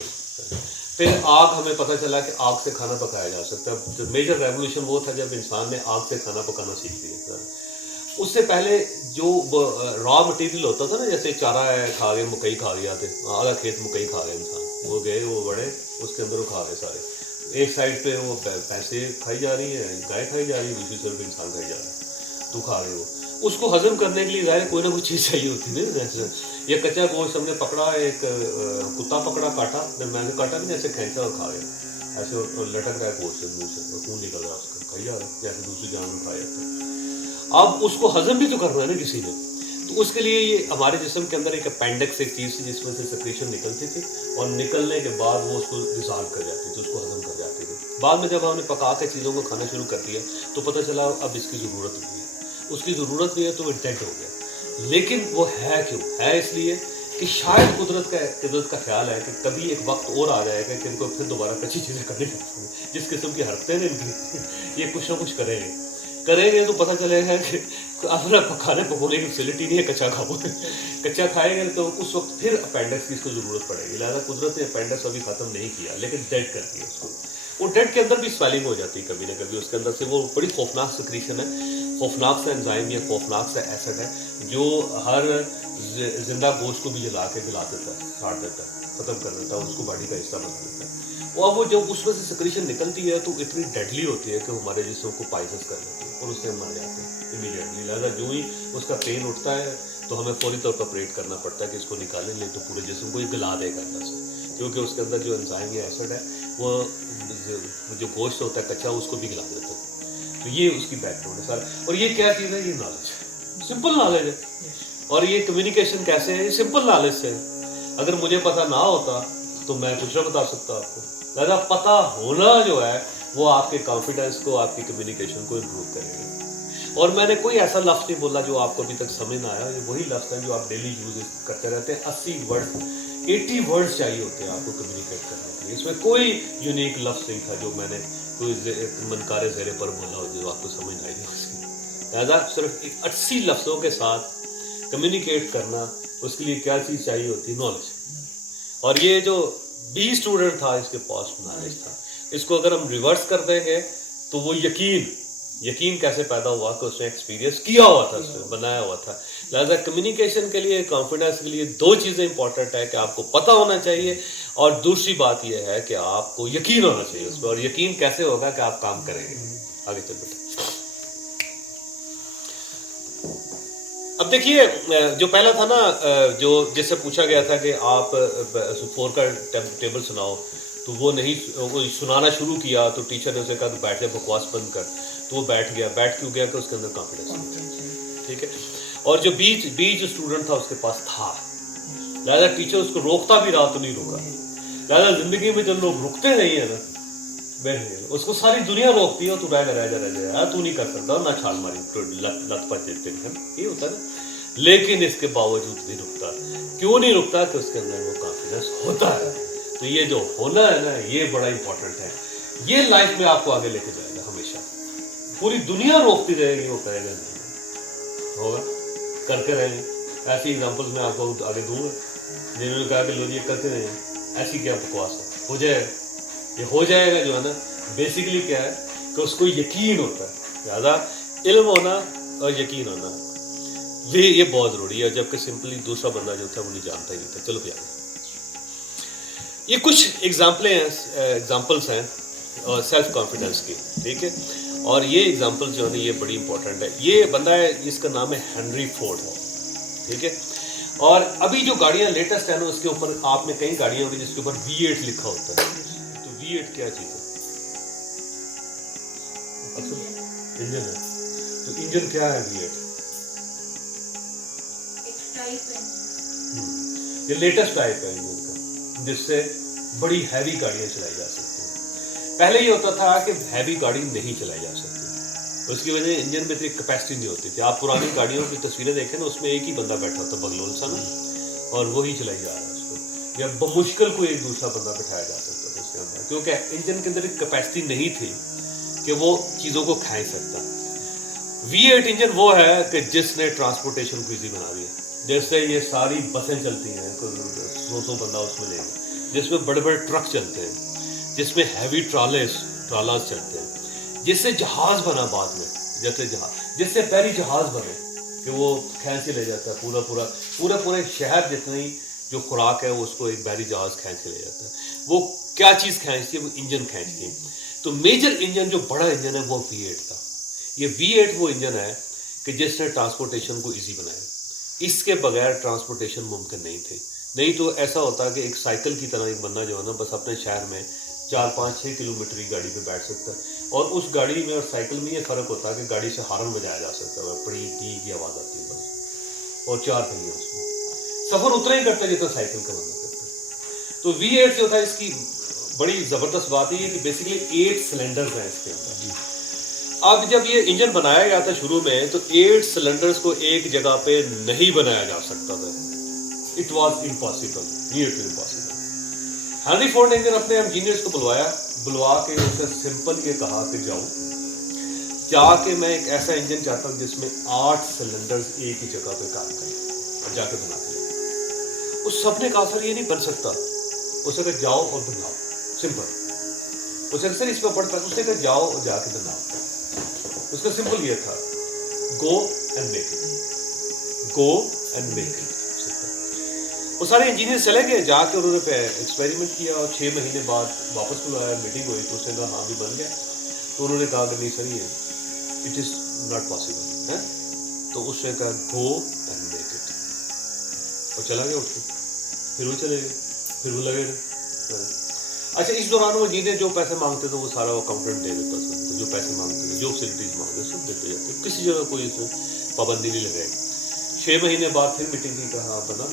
پھر آگ ہمیں پتہ چلا کہ آگ سے کھانا پکایا جا سکتا ہے. میجر ریولیوشن وہ تھا جب انسان نے آگ سے کھانا پکانا سیکھ لیا. اس سے پہلے جو را مٹیریل ہوتا تھا نا, جیسے چارہ ہے کھا گئے, مکئی کھا گیا, آدھا کھیت مکئی کھا گئے انسان, وہ گئے وہ بڑے اس کے اندر وہ کھا گئے سارے. ایک سائڈ پہ وہ پیسے کھائی جا رہی ہے, گائے کھائی جا رہی ہے, دوسری طرف انسان کھائی جا رہا ہے, تو کھا گئے وہ. اس کو ہضم کرنے کے لیے ظاہر کوئی نہ کوئی چیز چاہیے ہوتی ہے. یہ کچا گوشت ہم نے پکڑا, ایک کتا پکڑا, کاٹا, میں نے کاٹا نہیں, ایسے کھینچا اور کھا گیا. ایسے لٹک رہا ہے گوشت منہ سے, خون نکل رہا ہے اس کا, کھائی جا رہا ہے جیسے دوسری جانور کھا جاتے ہیں. اب اس کو ہضم بھی تو کرنا ہے نا کسی نے, تو اس کے لیے یہ ہمارے جسم کے اندر ایک اپینڈکس ایک چیز تھی جس میں سے سیکریشن نکلتی تھی, اور نکلنے کے بعد وہ اس کو ڈسالو کر جاتی تھی, اس کو ہضم کر جاتی تھی. بعد میں جب ہم نے پکا کے چیزوں کو کھانا شروع کر دیا تو پتہ چلا اب اس کی ضرورت نہیں ہے, اس کی ضرورت نہیں ہے تو وہ ڈیڈ ہو گیا. لیکن وہ ہے کیوں ہے؟ اس لیے کہ شاید قدرت کا خیال ہے کہ کبھی ایک وقت اور آ جائے گا کہ ان کو پھر دوبارہ کچی چیزیں کرنی پڑیں گی. جس قسم کی حرکتیں ہیں ان کی, یہ کچھ نہ کچھ کریں گے تو پتہ چلے گا کہ اپنا کھانے پکانے کی فیسلٹی نہیں ہے, کچا کھاؤ. کچا کھائیں گے تو اس وقت پھر اپینڈکس کی اس کو ضرورت پڑے گی. لہٰذا قدرت نے اپینڈکس ابھی ختم نہیں کیا لیکن ڈیڈ کر دیا اس کو. وہ ڈیڈ کے اندر بھی سویلنگ ہو جاتی ہے کبھی نہ کبھی, اس کے اندر سے وہ بڑی خوفناک سیکریشن ہے, خوفناک سا انزائم یا خوفناک سا ایسڈ ہے جو ہر زندہ گوشت کو بھی جلا کے گلا دیتا ہے, کاٹ دیتا ہے, ختم کر دیتا ہے, اس کو باڈی کا حصہ بنا دیتا ہے. وہ جب اس میں سے سیکریشن نکلتی ہے تو اتنی ڈیڈلی ہوتی ہے کہ ہمارے جسم کو پائزس کر دیتی ہے اور اس سے ہم مر جاتے ہیں امیڈیٹلی. لہٰذا جو ہی اس کا پین اٹھتا ہے تو ہمیں فوری طور پر آپریٹ کرنا پڑتا ہے کہ اس کو نکالیں, نہیں تو پورے جسم کو یہ گلا دے گا اندر سے, کیونکہ اس کے اندر جو انزائم یا ایسڈ ہے وہ جو گوشت ہوتا ہے کچا اس کو بھی گلا دیتا ہے. تو یہ اس کی بیک گراؤنڈ ہے سر. اور یہ کیا چیز ہے؟ یہ نالج, سمپل نالج ہے. اور یہ کمیونیکیشن کیسے ہے؟ یہ سمپل نالج سے ہے. اگر مجھے پتہ نہ ہوتا تو میں کچھ نہ بتا سکتا آپ کو. لہٰذا پتہ ہونا جو ہے وہ آپ کے کانفیڈنس کو, آپ کی کمیونیکیشن کو امپروو کرے گا. اور میں نے کوئی ایسا لفظ نہیں بولا جو آپ کو ابھی تک سمجھ نہ آیا. یہ وہی لفظ ہیں جو آپ ڈیلی یوز کرتے رہتے ہیں. 80 ورڈ چاہیے ہوتے ہیں آپ کو کمیونیکیٹ کرنے کے لیے. اس میں کوئی یونیک لفظ نہیں تھا جو میں نے کوئی منکار زیرے پر بولا ہو جو آپ کو سمجھ نہ آئی. لہٰذا صرف 80 لفظوں کے ساتھ کمیونیکیٹ کرنا, اس کے لیے کیا چیز چاہیے ہوتی ہے؟ نالج. اور یہ جو بی اسٹوڈنٹ تھا اس کے پاس نالج تھا. اس کو اگر ہم ریورس کر دیں گے تو وہ یقین کیسے پیدا ہوا کہ اس نے ایکسپیرینس کیا ہوا تھا, اس نے بنایا ہوا تھا. لہٰذا کمیونیکیشن کے لیے, کانفیڈنس کے لیے 2 چیزیں امپورٹنٹ ہے کہ آپ کو پتہ ہونا چاہیے, اور دوسری بات یہ ہے کہ آپ کو یقین ہونا چاہیے اس پہ. اور یقین کیسے ہوگا کہ آپ کام کریں گے. آگے چل بیٹا. اب دیکھیے جو پہلا تھا نا, جو جس سے پوچھا گیا تھا کہ آپ 4 کا ٹیبل سناؤ, تو وہ نہیں, وہ سنانا شروع کیا تو ٹیچر نے اسے کہا کہ بیٹھ جا, بکواس بند کر. تو وہ بیٹھ کیوں گیا کہ اس کے اندر کانفیڈنس نہیں. ٹھیک ہے. اور جو بی جو اسٹوڈنٹ تھا اس کے پاس تھا, لہٰذا ٹیچر اس کو روکتا بھی رہا تو نہیں روکا. لہٰذا زندگی میں جب لوگ رکتے نہیں ہیں نا, اس کو ساری دنیا روکتی ہے, تو رہ جا تو نہیں کر سکتا, نہ چھال ماری لت پت دیتے ہیں, یہ ہوتا ہے نا. لیکن اس کے باوجود نہیں رکتا. کیوں نہیں رکتا؟ کہ اس کے اندر وہ کانفیڈنس ہوتا ہے. تو یہ جو ہونا ہے نا, یہ بڑا امپورٹنٹ ہے. یہ لائف میں آپ کو آگے لے کے جائے گا ہمیشہ. پوری دنیا روکتی رہے گی, وہ کہے گا نہیں ہوگا, کر کے رہیں گے. ایسی ایگزامپلس میں آپ کو آگے دوں گا جنہوں نے کہا کہ لو یہ کرتے رہیں, ایسی کیا بکواس ہے, ہو جائے گا. یہ ہو جائے گا جو ہے نا, بیسیکلی کیا ہے کہ اس کو یقین ہوتا ہے. زیادہ علم ہونا اور یقین ہونا یہ بہت ضروری ہے, جبکہ سمپلی دوسرا بندہ جو تھا وہ نہیں جانتا ہی نہیں تھا. چلو پیارے, یہ کچھ ایگزامپلس ہیں سیلف کانفیڈنس کی. ٹھیک ہے. اور یہ ایگزامپل جو ہے نا یہ بڑی امپورٹنٹ ہے. یہ بندہ ہے, اس کا نام ہے ہنری فورڈ. ٹھیک ہے. اور ابھی جو گاڑیاں لیٹسٹ ہیں نا, اس کے اوپر آپ نے کئی گاڑیاں ہوگی جس کے اوپر V8 لکھا ہوتا ہے. تو V8 کیا چیز ہے؟ انجن ہے. تو انجن کیا ہے V8؟ یہ لیٹسٹ ٹائپ ہے انجن کا, جس سے بڑی ہیوی گاڑیاں چلائی جا سکتی ہیں. پہلے یہ ہوتا تھا کہ ہیوی گاڑی نہیں چلائی جا سکتی, اس کی وجہ انجن میں اتنی کیپیسٹی نہیں ہوتی تھی. آپ پرانی گاڑیوں کی تصویریں دیکھیں نا, اس میں ایک ہی بندہ بیٹھا ہوتا بغلول سا نا, اور وہی چلائی جا رہا ہے اس کو, یا بمشکل کوئی ایک دوسرا بندہ بٹھایا جا سکتا تھا اس کے اندر, کیونکہ انجن کے اندر ایک کیپیسٹی نہیں تھی کہ وہ چیزوں کو کھینچ سکتا. V8 انجن وہ ہے کہ جس نے ٹرانسپورٹیشن کو ایزی بنا دیا. جیسے یہ ساری بسیں چلتی ہیں, 100 بندہ اس میں لے گا, جس میں بڑے بڑے ٹرک چلتے ہیں, جس میں ہیوی ٹرالاز چلتے ہیں, جس سے جہاز بنا بعد میں, جس سے پہلی جہاز بنے کہ وہ کھینچ کے لے جاتا ہے پورا ایک شہر جتنی جو خوراک ہے اس کو ایک بحری جہاز کھینچ کے لے جاتا ہے. وہ کیا چیز کھینچتی ہے؟ وہ انجن کھینچتی ہے. تو میجر انجن جو بڑا انجن ہے وہ V8 تھا. یہ V8 وہ انجن ہے کہ جس نے ٹرانسپورٹیشن کو ایزی بنایا. اس کے بغیر ٹرانسپورٹیشن ممکن نہیں تھے. نہیں تو ایسا ہوتا کہ ایک سائیکل کی طرح ایک بندہ جو ہے نا بس اپنے شہر میں 4-5-6 کلومیٹر کی گاڑی پہ بیٹھ سکتا ہے, اور اس گاڑی میں اور سائیکل میں یہ فرق ہوتا ہے کہ گاڑی سے ہارن بجایا جا سکتا ہے, بڑی کی آواز آتی ہے بس, اور 4 پہیے اس میں سفر اتنا ہی کرتا ہے جتنا سائیکل کا بندہ کرتا ہے. تو V8 جو تھا اس کی بڑی زبردست بات یہ کہ بیسیکلی 8 سلنڈرز ہیں اس کے اندر. اب جب یہ انجن بنایا گیا تھا شروع میں تو 8 سلنڈرز کو ایک جگہ پہ نہیں بنایا جا سکتا تھا. It was impossible, near to impossible. Henry Ford نے اپنے انجینئرز کو بلوا کے اسے سمپل یہ کہا کہ جا کے میں ایک ایسا انجن چاہتا ہوں جس میں 8 سلنڈرز ایک ہی جگہ پہ کام کریں, اور جا کے بنا کے. اس سب نے کہا سر یہ نہیں بن سکتا. اسے کہا جاؤ اور بناؤ, سمپل. اسے سر اس پہ پڑتا ہے, اس نے کہا جاؤ اور جا کے بناؤ. اس کا سمپل یہ تھا, go and make it, go and make it. وہ سارے انجینئر چلے گئے, جا کے انہوں نے ایکسپیریمنٹ کیا, اور 6 مہینے بعد واپس بلایا, میٹنگ ہوئی تو اس نے کہا ہاں بھی بن گیا. تو انہوں نے کہا کہ نہیں سر یہ اٹ از ناٹ پاسبل ہے. تو اس نے کہا گو اینڈ میک اٹ, اور چلا گیا اٹھ کے. پھر وہ چلے گئے, پھر وہ لگے گئے. اچھا اس دوران وہ جنہیں جو پیسے مانگتے تھے وہ سارا وہ اکاؤنٹنٹ دے دیتا تھا. جو پیسے مانگتے تھے, جو فیسلٹیز مانگتے سب دیتے جاتے, کسی جگہ کوئی اس میں پابندی نہیں لگائی. 6 مہینے بعد پھر میٹنگ کی, کہا بنا.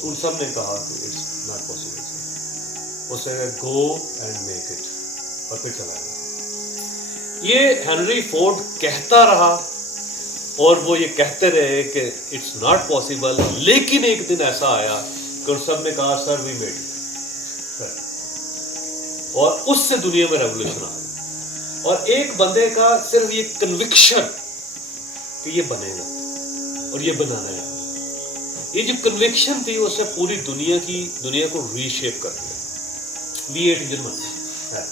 تو ان سب نے کہا کہ اٹس ناٹ پاسبل. اس نے گو اینڈ میک اٹ, اور پھر چلا گیا. یہ ہینری فورڈ کہتا رہا اور وہ یہ کہتے رہے کہ اٹس ناٹ پاسبل, لیکن ایک دن ایسا آیا کہ ان سب نے کہا سر وی میڈ اٹ, اور اس سے دنیا میں ریولیوشن آیا. اور ایک بندے کا صرف یہ کنوکشن کہ یہ بنے گا اور یہ بنانا ہے, یہ جو کنوکشن تھی اس نے پوری دنیا کو ری شیپ کر دیا. V8 انجن بن گیا,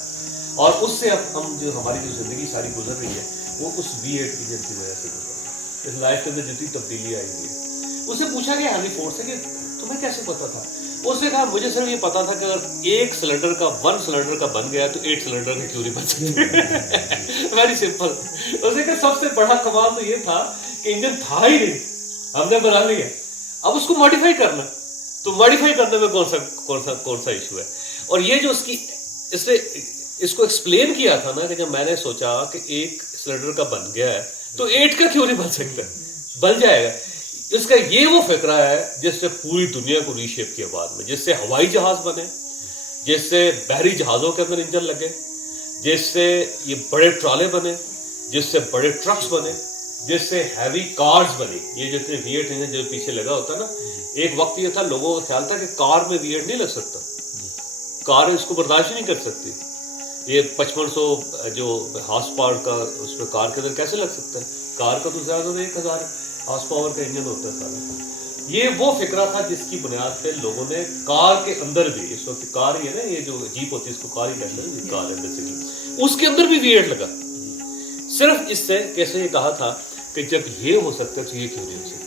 اور اس سے اب ہم جو ہماری جو زندگی ساری گزر رہی ہے وہ اس V8 انجن کی وجہ سے گزر رہی ہے. اس لائف کے اندر جتنی تبدیلی آئی ہوئی ہے. اس سے پوچھا گیا ہینری فورڈ سے کہ تمہیں کیسے پتا تھا؟ اس نے کہا مجھے صرف یہ پتا تھا کہ اگر 1 سلنڈر کا بن گیا تو 8 سلنڈر کا کیوں نہیں بن سکتے. Very simple. اس نے کہا سب سے بڑا کمال تو یہ تھا کہ انجن تھا ہی نہیں, ہم نے بنا لیا, اب اس کو ماڈیفائی کرنا. تو ماڈیفائی کرنے میں کون سا ایشو ہے. اور یہ جو اس نے اس کو ایکسپلین کیا تھا نا کہ جب میں نے سوچا کہ 1 سلنڈر کا بن گیا ہے تو 8 کا کیوں نہیں بن سکتا, بن جائے گا. اس کا یہ وہ فکرہ ہے جس سے پوری دنیا کو ری شیپ کیا بعد میں, جس سے ہوائی جہاز بنے, جس سے بحری جہازوں کے اندر انجن لگے, جس سے یہ بڑے ٹرالے بنے, جس سے بڑے ٹرکس بنے, جس سے ہیوی کارز بنی. یہ جتنے V8 انجن جو پیچھے لگا ہوتا نا, ایک وقت یہ تھا لوگوں کا خیال تھا کہ کار میں V8 نہیں لگ سکتا, کار اس کو برداشت نہیں کر سکتی. یہ 5500 جو ہارس پاور کا اس میں کار کے اندر کیسے لگ سکتا ہے؟ کار کا تو زیادہ 1000 ہارس پاور کا انجن ہوتا ہے سارا. یہ وہ فکرہ تھا جس کی بنیاد پہ لوگوں نے کار کے اندر بھی, اس وقت کار ہی ہے نا, یہ جو جیپ ہوتی ہے اس کو کار ہی کہتے ہیں, کار ہے بیسیکلی, اس کے اندر بھی V8 لگا. صرف اس سے کیسے یہ کہا تھا کہ جب یہ ہو سکتا ہے تو یہ کیوں نہیں ہو سکتا.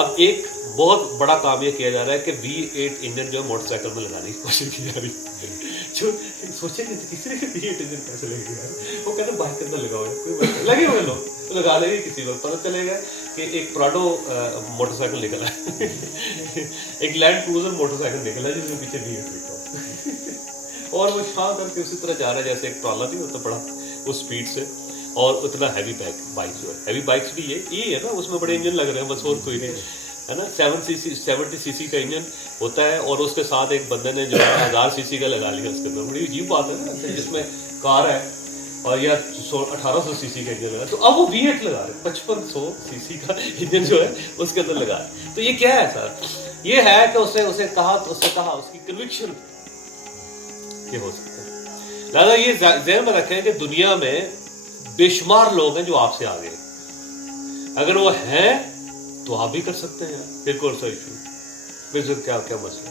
اب ایک بہت بڑا کام یہ کیا جا رہا ہے کہ V8 انجن جو ہے موٹر سائیکل میں لگانے کی کوشش کی جا رہی ہے. جو سوچیں گے کسی نے V8 انجن کیسے لگے گا, وہ کہتے ہیں بائک کے اندر لگاؤ, کوئی لگے ہوئے لوگ لگا لیں گے. کسی وقت پتہ چلے گا کہ ایک پراڈو موٹر سائیکل نکلا ہے, ایک لینڈ کروزر موٹر سائیکل نکلا ہے جس میں پیچھے V8 لکھا ہو, اور وہ شاہ کر کے اسی طرح جا رہا ہے جیسے ایک ٹرالا نہیں ہوتا بڑا, وہ اسپیڈ سے, اور اتنا ہیوی بائک جو ہے, ہیوی بائکس بھی یہ ہے نا, اس میں بڑے انجن لگ رہے ہیں بس, اور کوئی نہیں ہے نا. 70 cc کا انجن ہوتا ہے, اور اس کے ساتھ ایک بندے نے جو ہے 1000 cc کا لگا لیا اس کے اندر. بڑی عجیب بات ہے نا, جس میں کار ہے اور یا 1800 cc کا انجن لگا, تو اب وہ V8 لگا رہے, 5500 cc کا انجن جو ہے اس کے اندر لگا رہے. تو یہ کیا ہے سر؟ یہ ہے کہ اسے کہا اس کی کنوکشن کہ ہو سکتا ہے. لہٰذا یہ ذہن میں رکھیں کہ دنیا میں بے شمار لوگ ہیں جو آپ سے آگے, اگر وہ ہیں تو آپ بھی کر سکتے ہیں. پھر کون سا ایشو, پھر کیا مسئلہ.